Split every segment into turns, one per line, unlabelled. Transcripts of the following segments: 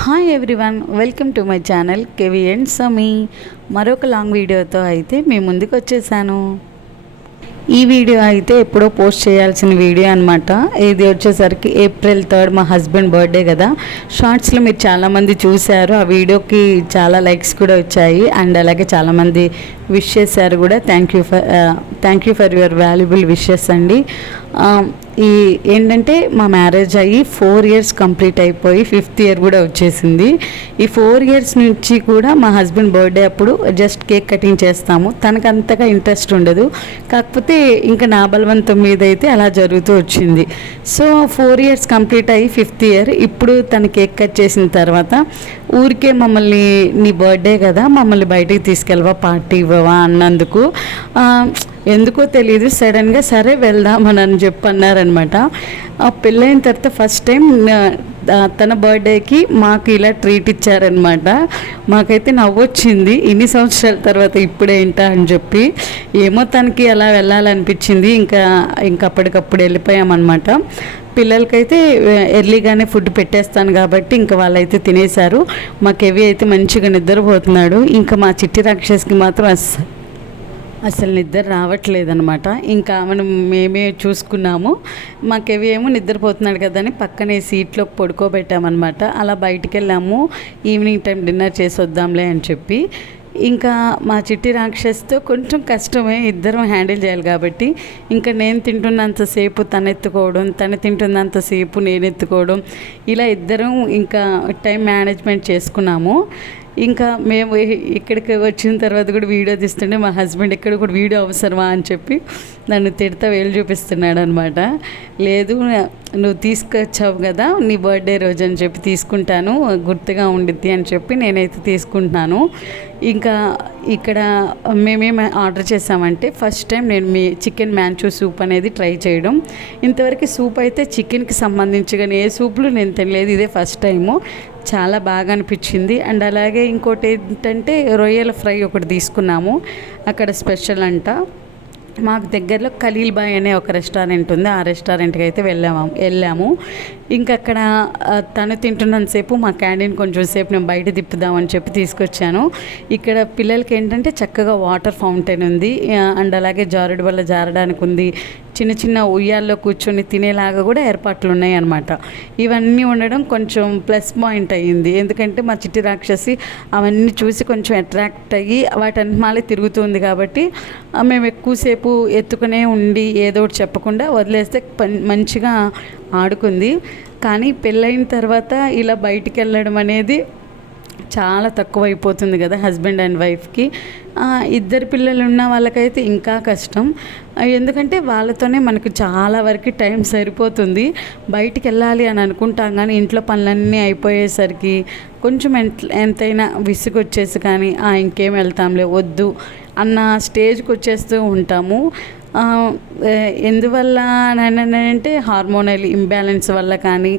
Hi everyone welcome to my channel KV and Sami మరొక long వీడియోతో అయితే మీ ముందుకు వచ్చేసాను. ఈ వీడియో అయితే ఎప్పుడో పోస్ట్ చేయాల్సిన వీడియో అనమాట ఇది వచ్చేసరికి ఏప్రిల్ థర్డ్ మా హస్బెండ్ బర్త్డే కదా. షార్ట్స్లో మీరు చాలామంది చూశారు. ఆ వీడియోకి చాలా లైక్స్ కూడా వచ్చాయి. అండ్ అలాగే చాలామంది విష్ చేశారు కూడా. Thank you for thank you for your valuable wishes అండి. ఈ ఏంటంటే మా మ్యారేజ్ అయ్యి ఫోర్ ఇయర్స్ కంప్లీట్ అయిపోయి ఫిఫ్త్ ఇయర్ కూడా వచ్చేసింది. ఈ ఫోర్ ఇయర్స్ నుంచి కూడా మా హస్బెండ్ బర్త్డే అప్పుడు జస్ట్ కేక్ కటింగ్ చేస్తాము. తనకు అంతగా ఇంట్రెస్ట్ ఉండదు. కాకపోతే ఇంకా నా బలవంతం మీద అయితే అలా జరుగుతూ వచ్చింది. సో ఫోర్ ఇయర్స్ కంప్లీట్ అయ్యి ఫిఫ్త్ ఇయర్. ఇప్పుడు తను కేక్ కట్ చేసిన తర్వాత ఊరికే మమ్మల్ని నీ బర్త్డే కదా మమ్మల్ని బయటికి తీసుకెళ్ళవా పార్టీ ఇవ్వవా? అన్నందుకు. ఎందుకో తెలియదు సడన్గా సరే వెళ్దామని అని చెప్పి అన్నారనమాట ఆ పెళ్ళైన తర్వాత ఫస్ట్ టైం తన బర్త్డేకి మాకు ఇలా ట్రీట్ ఇచ్చారనమాట మాకైతే నవ్వొచ్చింది ఇన్ని సంవత్సరాల తర్వాత ఇప్పుడేంటా అని చెప్పి. ఏమో తనకి అలా వెళ్ళాలనిపించింది ఇంకా ఇంకా అప్పటికప్పుడు వెళ్ళిపోయామన్నమాట. పిల్లలకైతే ఎర్లీగానే ఫుడ్ పెట్టేస్తాను కాబట్టి ఇంకా వాళ్ళైతే తినేశారు. మాకు కెవి అయితే మంచిగా నిద్రపోతున్నాడు. ఇంకా మా చిట్టి రాక్షస్కి మాత్రం అస్సలు అసలు నిద్ర రావట్లేదనమాట ఇంకా మనం మేమే చూసుకున్నాము. మాకేవి ఏమో నిద్రపోతున్నాడు కదా అని పక్కనే సీట్లో పడుకోబెట్టామన్నమాట. అలా బయటికి వెళ్ళాము ఈవినింగ్ టైం డిన్నర్ చేసి వద్దాంలే అని చెప్పి. ఇంకా మా చిట్టి రాక్షస్తో కొంచెం కష్టమే ఇద్దరం హ్యాండిల్ చేయాలి కాబట్టి. ఇంకా నేను తింటున్నంతసేపు తను ఎత్తుకోవడం తను తింటున్నంతసేపు నేను ఎత్తుకోవడం ఇలా ఇద్దరం ఇంకా టైం మేనేజ్మెంట్ చేసుకున్నాము. ఇంకా మేము ఇక్కడికి వచ్చిన తర్వాత కూడా వీడియో తీస్తుంటే మా హస్బెండ్ ఇక్కడ కూడా వీడియో అవసరమా అని చెప్పి నన్ను తిడతా వేలు చూపిస్తున్నాడు అనమాట లేదు నువ్వు తీసుకొచ్చావు కదా నీ బర్త్డే రోజు అని చెప్పి తీసుకుంటాను గుర్తుగా ఉండిద్ది అని చెప్పి నేనైతే తీసుకుంటున్నాను. ఇంకా ఇక్కడ మేమేం ఆర్డర్ చేసామంటే ఫస్ట్ టైం నేను మీ చికెన్ మ్యాంచో సూప్ అనేది ట్రై చేయడం. ఇంతవరకు సూప్ అయితే చికెన్కి సంబంధించి కానీ ఏ సూప్లు నేను తినలేదు ఇదే ఫస్ట్ టైము. చాలా బాగా అనిపించింది. అండ్ అలాగే ఇంకోటి ఏంటంటే రొయ్యల ఫ్రై ఒకటి తీసుకున్నాము. అక్కడ స్పెషల్ అంట. మాకు దగ్గరలో ఖలీల్ బాయ్ అనే ఒక రెస్టారెంట్ ఉంది. ఆ రెస్టారెంట్కి అయితే వెళ్ళాము వెళ్ళాము. ఇంకా అక్కడ తను తింటున్నంతసేపు మా క్యాంటీన్ కొంచెం సేపు నేను బయట తిప్పుదామని చెప్పి తీసుకొచ్చాను. ఇక్కడ పిల్లలకి ఏంటంటే చక్కగా వాటర్ ఫౌంటైన్ ఉంది. అండ్ అలాగే జారుడు వల్ల జారడానికి ఉంది. చిన్న చిన్న ఉయ్యాల్లో కూర్చొని తినేలాగా కూడా ఏర్పాట్లు ఉన్నాయి అనమాట ఇవన్నీ ఉండడం కొంచెం ప్లస్ పాయింట్ అయ్యింది. ఎందుకంటే మా చిట్టి రాక్షసి అవన్నీ చూసి కొంచెం అట్రాక్ట్ అయ్యి వాటన్ని మాలే తిరుగుతుంది కాబట్టి మేము ఎక్కువసేపు ఎత్తుకునే ఉండి ఏదో ఒకటి చెప్పకుండా వదిలేస్తే మంచిగా ఆడుకుంది. కానీ పెళ్ళైన తర్వాత ఇలా బయటికి వెళ్ళడం అనేది చాలా తక్కువ అయిపోతుంది కదా హస్బెండ్ అండ్ వైఫ్కి. ఇద్దరు పిల్లలు ఉన్న వాళ్ళకైతే ఇంకా కష్టం. ఎందుకంటే వాళ్ళతోనే మనకు చాలా వరకు టైం సరిపోతుంది. బయటికి వెళ్ళాలి అని అనుకుంటాం కానీ ఇంట్లో పనులన్నీ అయిపోయేసరికి కొంచెం ఎంత ఎంతైనా విసుగు వచ్చేసి కానీ "ఆ, ఇంకేం వెళ్తాంలే వద్దు అన్న స్టేజ్కి వచ్చేస్తూ ఉంటాము ఎందువల్ల అని అంటే హార్మోనల్ ఇంబ్యాలెన్స్ వల్ల కానీ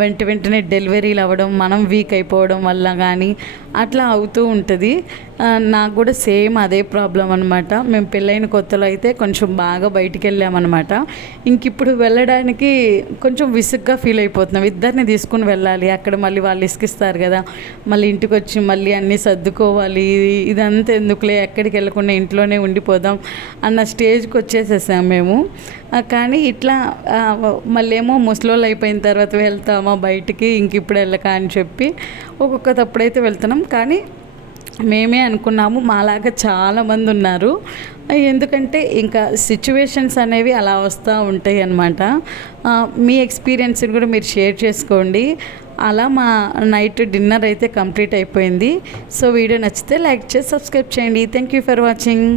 వెంట వెంటనే డెలివరీలు అవ్వడం మనం వీక్ అయిపోవడం వల్ల కానీ అట్లా అవుతూ ఉంటుంది. నాకు కూడా సేమ్ అదే ప్రాబ్లం అనమాట మేము పెళ్ళైన కొత్తలో అయితే కొంచెం బాగా బయటికి వెళ్ళామన్నమాట ఇంక ఇప్పుడు వెళ్ళడానికి కొంచెం విసుగ్గా ఫీల్ అయిపోతున్నాం. ఇద్దరిని తీసుకుని వెళ్ళాలి. అక్కడ మళ్ళీ వాళ్ళు ఇసుకిస్తారు కదా. మళ్ళీ ఇంటికి వచ్చి మళ్ళీ అన్నీ సర్దుకోవాలి. ఇదంతా ఎందుకులే? ఎక్కడికి వెళ్ళకుండా ఇంట్లోనే ఉండిపోదాం అన్న స్టేజ్కి వచ్చేసేసాం మేము. కానీ ఇట్లా మళ్ళేమో మళ్ళీ ఏమో ముసలోళ్ళు అయిపోయిన తర్వాత వెళ్తామా బయటికి ఇంక ఇప్పుడు వెళ్ళక అని చెప్పి ఒక్కొక్క తప్పుడైతే వెళ్తున్నాం. కానీ మేమే అనుకున్నాము మాలాగా చాలామంది ఉన్నారు. ఎందుకంటే ఇంకా సిచ్యువేషన్స్ అనేవి అలా వస్తూ ఉంటాయి అన్నమాట. మీ ఎక్స్పీరియన్స్ కూడా మీరు షేర్ చేసుకోండి. అలా మా నైట్ డిన్నర్ అయితే కంప్లీట్ అయిపోయింది. సో వీడియో నచ్చితే లైక్ చేసి సబ్స్క్రైబ్ చేయండి. Thank you for watching.